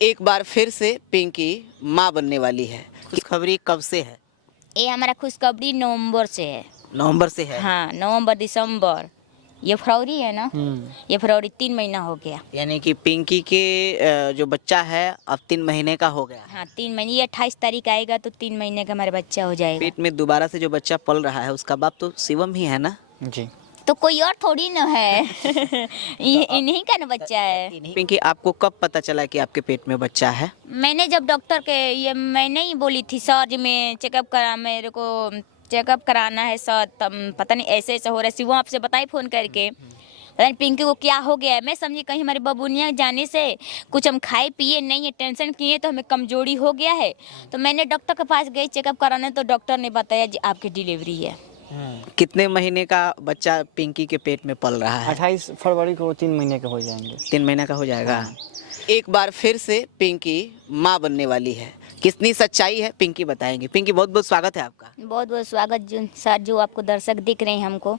एक बार फिर से पिंकी माँ बनने वाली है। खुशखबरी कब से है? ये हमारा खुशखबरी नवंबर से है। नवंबर से है। हाँ, नवंबर दिसंबर, ये फरवरी है ना। ये फरवरी 3 महीना हो गया। यानी कि पिंकी के जो बच्चा है अब 3 महीने का हो गया है। हाँ, 3 महीने, ये 28 तारीख आएगा तो 3 महीने का हमारा बच्चा हो जाएगा। पेट में दोबारा से जो बच्चा पल रहा है उसका बाप तो शिवम ही है ना? जी। तो कोई और थोड़ी ना है। ये इन्हीं का ना बच्चा है। पिंकी, आपको कब पता चला कि आपके पेट में बच्चा है? मैंने जब डॉक्टर के ये मैंने ही बोली थी सर जी में चेकअप करा, मेरे को चेकअप कराना है सर, तब पता नहीं ऐसे ऐसे हो रहा है। वो आपसे बताई फ़ोन करके, पता नहीं पिंकी को क्या हो गया है। मैं समझी कहीं हमारी बबूनिया जाने से कुछ हम खाए पिए नहीं है, टेंशन किए तो हमें कमजोरी हो गया है। तो मैंने डॉक्टर के पास गई चेकअप कराने, तो डॉक्टर ने बताया जी आपकी डिलीवरी है। कितने महीने का बच्चा पिंकी के पेट में पल रहा है? 28 फरवरी को 3 महीने के हो जाएंगे। 3 महीने का हो जाएगा। एक बार फिर से पिंकी माँ बनने वाली है। कितनी सच्चाई है पिंकी बताएंगे। पिंकी, बहुत बहुत स्वागत है आपका। बहुत बहुत स्वागत जो सर, जो आपको दर्शक दिख रहे हैं हमको,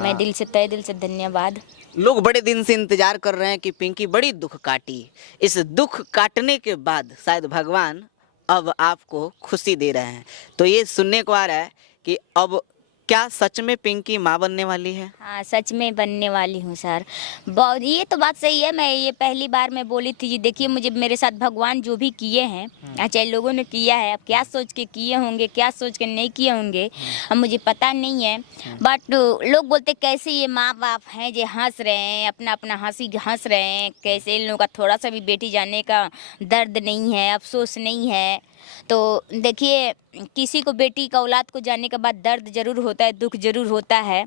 मैं दिल से तहे दिल से धन्यवाद। लोग बड़े दिन से इंतजार कर रहे हैं कि पिंकी बड़ी दुख काटी। इस दुख काटने के बाद शायद भगवान अब आपको खुशी दे रहे हैं। तो ये सुनने को आ रहा है कि अब क्या सच में पिंकी माँ बनने वाली है? हाँ, सच में बनने वाली हूँ सर। बहुत, ये तो बात सही है। मैं ये पहली बार मैं बोली थी जी, देखिए मुझे मेरे साथ भगवान जो भी किए हैं, चाहे लोगों ने किया है, अब क्या सोच के किए होंगे, क्या सोच के नहीं किए होंगे, अब मुझे पता नहीं है। बट लोग बोलते कैसे ये माँ बाप हैं जो हंस रहे हैं, अपना अपना हंसी हंस रहे हैं, कैसे इन लोगों का थोड़ा सा भी बेटी जाने का दर्द नहीं है, अफसोस नहीं है। तो देखिए, किसी को बेटी का औलाद को जाने के बाद दर्द जरूर होता है, दुख जरूर होता है।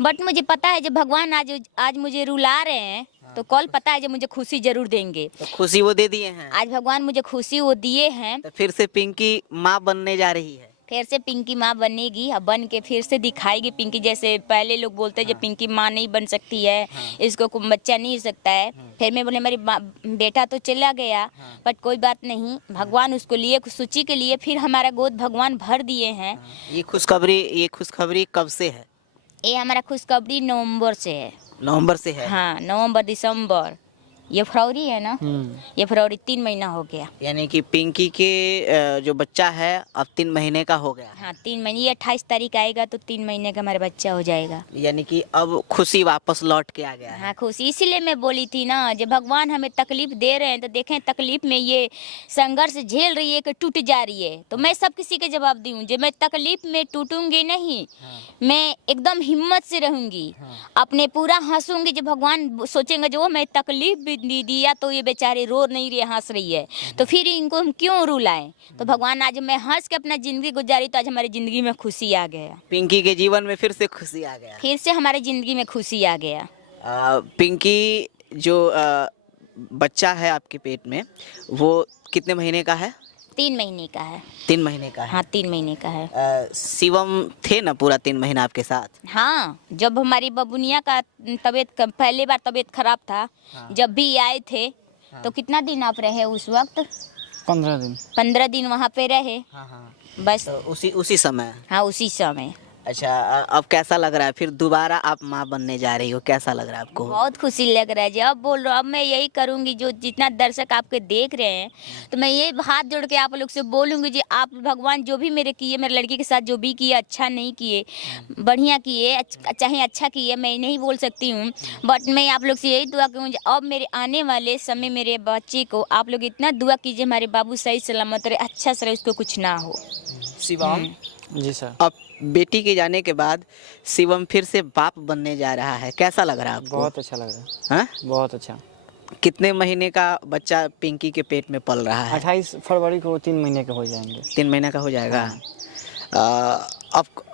बट मुझे पता है जब भगवान आज मुझे रुला रहे हैं, तो कल पता है जब मुझे खुशी जरूर देंगे। तो खुशी वो दे दिए हैं। आज भगवान मुझे खुशी वो दिए हैं। तो फिर से पिंकी माँ बनने जा रही है। फिर से पिंकी माँ बनेगी, अब बन के फिर से दिखाएगी पिंकी। जैसे पहले लोग बोलते हैं जब पिंकी माँ नहीं बन सकती है, इसको कोई बच्चा नहीं हो सकता है। फिर मैं बोले मेरी बेटा तो चला गया, बट कोई बात नहीं, भगवान उसको लिए सूची के लिए फिर हमारा गोद भगवान भर दिए हैं। ये खुशखबरी कब से है? ये हमारा खुशखबरी नवंबर से है। नवंबर से है। हाँ, नवंबर दिसंबर, ये फरवरी है ना। ये फरवरी 3 महीना हो गया। यानी कि पिंकी के जो बच्चा है अब 3 महीने का हो गया। हाँ, 3 महीने, ये 28 तारीख आएगा तो 3 महीने का हमारा बच्चा हो जाएगा। यानी कि अब खुशी वापस लौट के आ गया है। हाँ, खुशी, इसीलिए मैं बोली थी ना, जब भगवान हमें तकलीफ दे रहे हैं तो देखें तकलीफ में ये संघर्ष झेल रही है कि टूट जा रही है। तो मैं सब किसी के जवाब दूँ, जब मैं तकलीफ में टूटूंगी नहीं, मैं एकदम हिम्मत से रहूंगी, अपने पूरा हंसूंगी। जब भगवान सोचेंगे जो मैं तकलीफ भी दिया तो ये बेचारे रो नहीं रहे, हंस रही है, तो फिर इनको हम क्यों रुलाएं। तो भगवान आज मैं हंस के अपना जिंदगी गुजारी, तो आज हमारी जिंदगी में खुशी आ गया। पिंकी के जीवन में फिर से खुशी आ गया। फिर से हमारी जिंदगी में खुशी आ गया। पिंकी जो बच्चा है आपके पेट में, वो कितने महीने का है? 3 महीने का है। 3 महीने का है। हाँ, 3 महीने का है। शिवम थे ना पूरा 3 महीना आपके साथ? हाँ, जब हमारी बबुनिया का पहली बार तबीयत खराब था, जब भी आए थे, तो कितना दिन आप रहे उस वक्त? 15 दिन। 15 दिन वहाँ पे रहे। बस तो उसी समय। हाँ, उसी समय। अच्छा, अब कैसा लग रहा है फिर दोबारा आप माँ बनने जा रही हो? कैसा लग रहा है आपको? बहुत खुशी लग रहा है जी। अब बोल रहा हूँ, अब मैं यही करूँगी, जो जितना दर्शक आपके देख रहे हैं, तो मैं ये हाथ जोड़ के आप लोग से बोलूँगी जी, आप भगवान जो भी मेरे किए, मेरे लड़की के साथ जो भी किए, अच्छा नहीं किए, बढ़िया किए, चाहे अच्छा किए, मैं नहीं बोल सकती हूँ, बट मैं आप लोग से यही दुआ करूँगी, अब मेरे आने वाले समय मेरे बच्चे को आप लोग इतना दुआ कीजिए, हमारे बाबू सही सलामत रहे, अच्छा से रहे, उसको कुछ ना हो। शिवम जी सर। अब बेटी के जाने के बाद शिवम फिर से बाप बनने जा रहा है, कैसा लग रहा है आपको? बहुत अच्छा लग रहा है। हाँ? बहुत अच्छा। कितने महीने का बच्चा पिंकी के पेट में पल रहा है? 28 फरवरी को 3 महीने के हो जाएंगे। 3 महीने का हो जाएगा।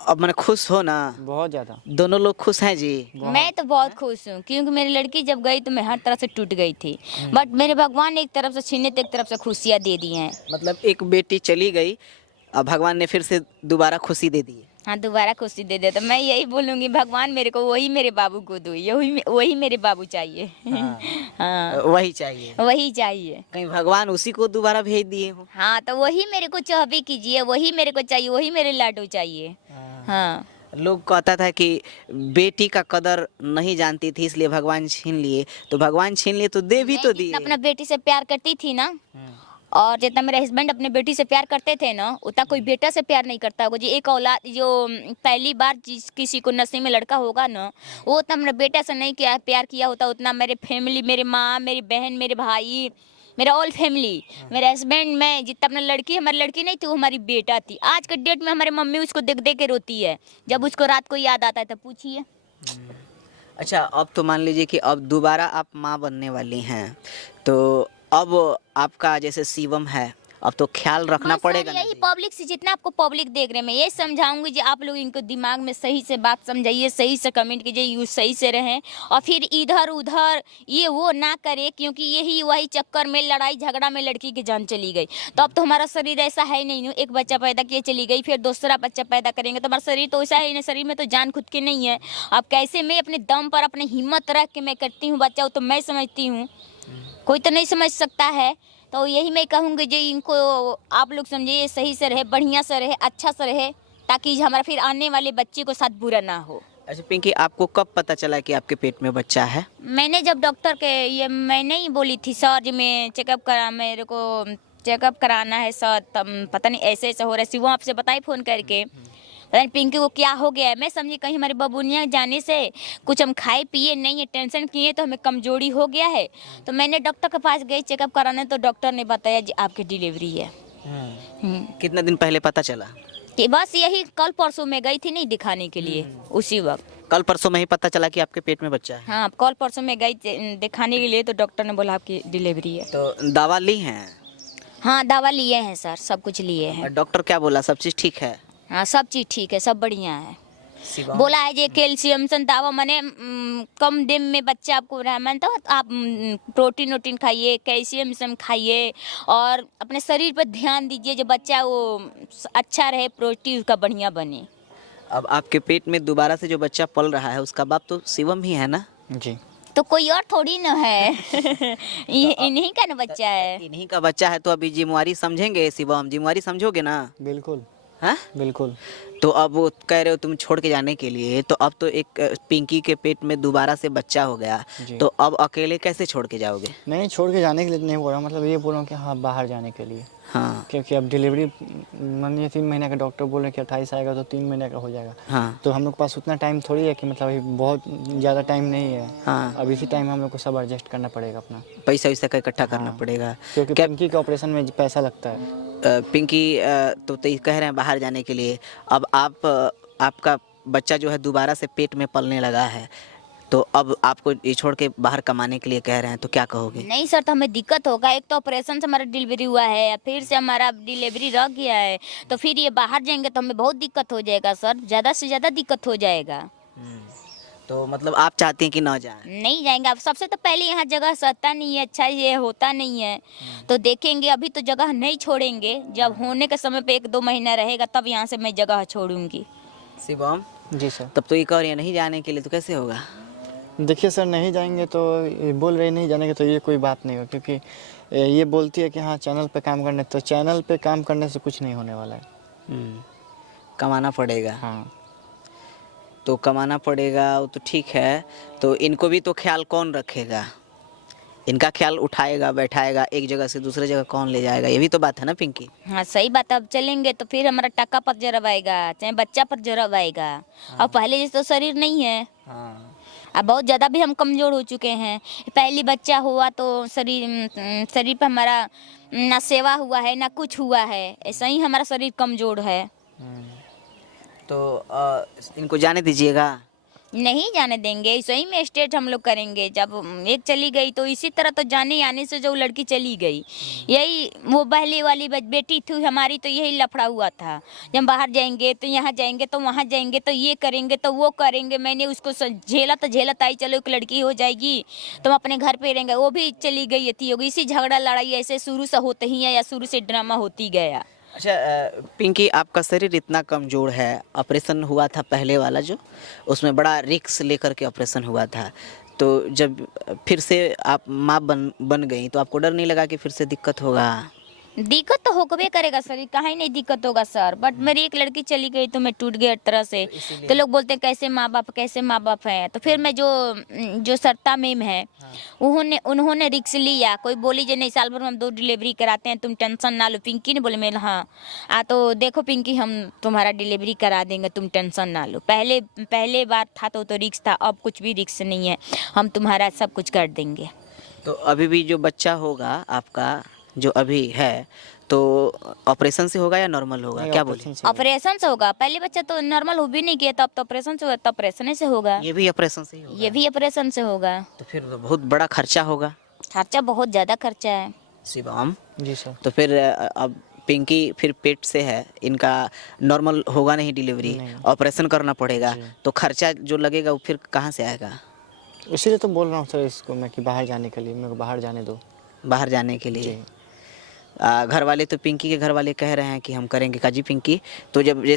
अब मैंने खुश हो ना? बहुत ज़्यादा। दोनों लोग खुश हैं जी? मैं तो बहुत खुश हूँ, क्योंकि मेरी लड़की जब गई तो मैं हर तरफ से टूट गई थी, बट मेरे भगवान ने एक तरफ से छीने तो एक तरफ से खुशियाँ दे दी हैं। मतलब एक बेटी चली गई, अब भगवान ने फिर से दोबारा खुशी दे दी। हाँ, दोबारा खुशी दे दे। तो मैं यही बोलूँगी, भगवान मेरे को वही मेरे बाबू को दो, वही मेरे बाबू चाहिए। हाँ, वही चाहिए। वही चाहिए। कहीं भगवान उसी को दोबारा भेज दिए हो? हाँ, तो वही मेरे को चाहबी कीजिए, वही मेरे को चाहिए, वही मेरे लाडू चाहिए। हाँ, लोग कहता था कि बेटी का कदर नहीं जानती थी इसलिए भगवान छीन लिए, तो भगवान छीन लिए तो दे भी नहीं, तो जितना दिए। अपना बेटी से प्यार करती थी ना, और जितना मेरे हस्बैंड अपने बेटी से प्यार करते थे ना, उतना कोई बेटा से प्यार नहीं करता होगा। जी एक औलाद जो पहली बार किसी को नसीब में लड़का होगा ना, वो उतना मेरे बेटा से नहीं किया प्यार किया होता, उतना मेरे फैमिली, मेरे माँ, मेरी बहन, मेरे भाई, मेरा ऑल फैमिली, मेरे हस्बैंड, मैं जितना अपना लड़की, हमारी लड़की नहीं थी, वो हमारी बेटा थी। आज के डेट में हमारी मम्मी उसको देख देख के रोती है, जब उसको रात को याद आता है तो पूछिए। अच्छा, अब तो मान लीजिए कि अब दोबारा आप माँ बनने वाली हैं, तो अब आपका जैसे शिवम है, अब तो ख्याल रखना बस सर, पड़ेगा ना यही जी। पब्लिक से, जितना आपको पब्लिक देख रहे हैं, मैं ये समझाऊंगी जी, आप लोग इनको दिमाग में सही से बात समझाइए, सही से कमेंट कीजिए, यूज सही से रहें, और फिर इधर उधर ये वो ना करे, क्योंकि यही वही चक्कर में लड़ाई झगड़ा में लड़की की जान चली गई। तो अब तो हमारा शरीर ऐसा है नहीं, एक बच्चा पैदा किए चली गई, फिर दूसरा बच्चा पैदा करेंगे, तो हमारा शरीर तो ऐसा है नहीं, शरीर में तो जान खुद की नहीं है। अब कैसे मैं अपने दम पर अपनी हिम्मत रख के मैं करती हूँ बच्चा, वो तो मैं समझती हूँ, कोई तो नहीं समझ सकता है। तो यही मैं कहूँगी जी, इनको आप लोग समझिए, सही से रहे, बढ़िया से रहे, अच्छा से रहे, ताकि हमारा फिर आने वाले बच्चे को साथ बुरा ना हो। अच्छा पिंकी, आपको कब पता चला कि आपके पेट में बच्चा है? मैंने जब डॉक्टर के, ये मैंने ही बोली थी सर जी, मैं चेकअप करा, मेरे को चेकअप कराना है सर, तब पता नहीं ऐसे ऐसे हो रहा है, सिर्फ वो आपसे बताई फ़ोन करके, पता नहीं पिंकी को क्या हो गया है। मैं समझी कहीं हमारी बबूनिया जाने से कुछ हम खाए पिए नहीं है, टेंशन किए तो हमें कमजोरी हो गया है। तो मैंने डॉक्टर के पास गई चेकअप कराने, तो डॉक्टर ने बताया जी आपकी डिलीवरी है। कितना दिन पहले पता चला? कि बस यही कल परसों में गई थी नहीं दिखाने के लिए, उसी वक्त। कल परसों में ही पता चला कि आपके पेट में बच्चा है? हाँ, कल परसों में गई दिखाने के लिए, तो डॉक्टर ने बोला आपकी डिलीवरी है। तो दवा ली हैं? हाँ, दवा लिए हैं सर, सब कुछ लिए हैं। और डॉक्टर क्या बोला, सब चीज़ ठीक है? हाँ, सब चीज़ ठीक है, सब बढ़िया है। शिवम? बोला है जे कैल्शियम सन दवा, मैंने कम दिन में बच्चा आपको रहा, मैंने तो आप प्रोटीन वोटीन खाइए, कैल्शियम सम खाइए, और अपने शरीर पर ध्यान दीजिए, जो बच्चा वो अच्छा रहे, प्रोटीन उसका बढ़िया बने। अब आपके पेट में दोबारा से जो बच्चा पल रहा है, उसका बाप तो शिवम ही है ना? जी। तो कोई और थोड़ी ना है। इन्हीं का ना बच्चा है। इन्हीं का बच्चा है, तो अभी जिम्मेवारी समझेंगे शिवम, जिम्मेवारी समझोगे ना? बिल्कुल। हाँ बिल्कुल। तो अब वो कह रहे हो तुम छोड़ के जाने के लिए, तो अब तो एक पिंकी के पेट में दोबारा से बच्चा हो गया, जी। तो अब अकेले कैसे छोड़ के जाओगे? नहीं, छोड़ के जाने के लिए नहीं बोल रहा, मतलब ये बोल रहा हूँ कि हाँ, बाहर जाने के लिए। हाँ क्योंकि अब डिलीवरी मानिए 3 महीने का, डॉक्टर बोल रहे हैं कि 28 आएगा तो 3 महीने का हो जाएगा। हाँ तो हम लोग के पास उतना टाइम थोड़ी है कि मतलब अभी बहुत ज़्यादा टाइम नहीं है। हाँ, अब इसी टाइम हम लोग को सब एडजस्ट करना पड़ेगा अपना, पैसा वैसा का इकट्ठा करना हाँ। पड़ेगा। क्योंकि क्या पिंकी के ऑपरेशन में पैसा लगता है। पिंकी तो कह रहे हैं बाहर जाने के लिए, अब आपका बच्चा जो है दोबारा से पेट में पलने लगा है, तो अब आपको ये छोड़ के बाहर कमाने के लिए कह रहे हैं, तो क्या कहोगे? नहीं सर, तो हमें दिक्कत होगा। एक तो ऑपरेशन से हमारा डिलीवरी हुआ है, फिर से हमारा डिलीवरी रह गया है, तो फिर ये बाहर जाएंगे तो हमें बहुत दिक्कत हो जाएगा सर, ज़्यादा से ज़्यादा दिक्कत हो जाएगा। तो मतलब आप चाहते हैं कि ना जाएं? नहीं जाएंगे। अब सबसे तो पहले यहाँ जगह सत्ता नहीं है, अच्छा ये होता नहीं है, तो देखेंगे। अभी तो जगह नहीं छोड़ेंगे, जब होने के समय पे 1-2 महीना रहेगा तब यहाँ से मैं जगह छोड़ूंगी। शिवम, जी सर। तब तो ये कह रही है नहीं जाने के लिए, तो कैसे होगा? देखिए सर, नहीं जाएंगे तो ये बोल रहे नहीं जाने के, तो ये कोई बात नहीं हो, क्योंकि ये बोलती है कि हाँ चैनल पे काम करने, तो चैनल पे काम करने से कुछ नहीं होने वाला है। कमाना पड़ेगा। हाँ। तो कमाना पड़ेगा, वो तो ठीक है, तो इनको भी तो ख्याल कौन रखेगा? इनका ख्याल उठाएगा बैठाएगा, एक जगह से दूसरे जगह कौन ले जाएगा? ये भी तो बात है ना पिंकी। हाँ सही बात है। अब चलेंगे तो फिर हमारा टक्का पर जरब आएगा, चाहे बच्चा पर जरब आएगा। अब पहले जैसे तो शरीर नहीं है, अब बहुत ज़्यादा भी हम कमज़ोर हो चुके हैं। पहली बच्चा हुआ तो शरीर पर हमारा ना सेवा हुआ है ना कुछ हुआ है, ऐसा ही हमारा शरीर कमज़ोर है। तो इनको जाने दीजिएगा? नहीं जाने देंगे, सही में स्टेट हम लोग करेंगे। जब एक चली गई तो इसी तरह तो जाने आने से जो लड़की चली गई, यही वो पहले वाली बेटी थी हमारी, तो यही लफड़ा हुआ था। जब बाहर जाएंगे तो यहाँ जाएंगे तो वहाँ जाएंगे, तो ये करेंगे तो वो करेंगे। मैंने उसको झेला तो झेलत आई, चलो एक लड़की हो जाएगी तो हम अपने घर पे रहेंगे। वो भी चली गई थी, होगी इसी झगड़ा लड़ाई ऐसे शुरू से होते ही है, या शुरू से ड्रामा होती गया। अच्छा पिंकी, आपका शरीर इतना कमज़ोर है, ऑपरेशन हुआ था पहले वाला जो, उसमें बड़ा रिस्क लेकर के ऑपरेशन हुआ था, तो जब फिर से आप माँ बन गई तो आपको डर नहीं लगा कि फिर से दिक्कत होगा? दिक्कत तो होबे करेगा सर, ये कहीं नहीं दिक्कत होगा सर, बट मेरी एक लड़की चली गई तो मैं टूट गई हर तरह से। तो लोग बोलते हैं कैसे माँ बाप हैं। तो फिर मैं जो सरता मैम है उन्होंने रिक्स लिया। कोई बोली जो नहीं साल भर में हम 2 डिलीवरी कराते हैं, तुम टेंशन ना लो। पिंकी ने बोले मैं हाँ तो देखो पिंकी हम तुम्हारा डिलीवरी करा देंगे, तुम टेंशन ना लो। पहले बार था तो रिक्स था, अब कुछ भी रिक्स नहीं है, हम तुम्हारा सब कुछ कर देंगे। तो अभी भी जो बच्चा होगा आपका जो अभी है तो ऑपरेशन से होगा या नॉर्मल होगा, क्या बोले? ऑपरेशन से ऑपरेशन से होगा। पहले बच्चा तो नॉर्मल हो भी नहीं किया, तब तो ऑपरेशन से होगा, तो ऑपरेशन से होगा। ये भी ऑपरेशन से ही होगा? ये भी ऑपरेशन से होगा। तो फिर तो बहुत बड़ा खर्चा होगा। खर्चा बहुत ज़्यादा खर्चा है शिवम। जी सर। तो फिर अब पिंकी फिर पेट से है, इनका नॉर्मल होगा नहीं डिलीवरी, ऑपरेशन करना पड़ेगा। तो खर्चा जो लगेगा वो फिर कहाँ से आएगा? इसीलिए तो बोल रहा हूँ सर इसको मैं कि बाहर जाने के लिए, मेरे को बाहर जाने दो। बाहर जाने के लिए घर वाले तो पिंकी के घर वाले कह रहे हैं कि हम करेंगे। काजी पिंकी, तो जब जैसे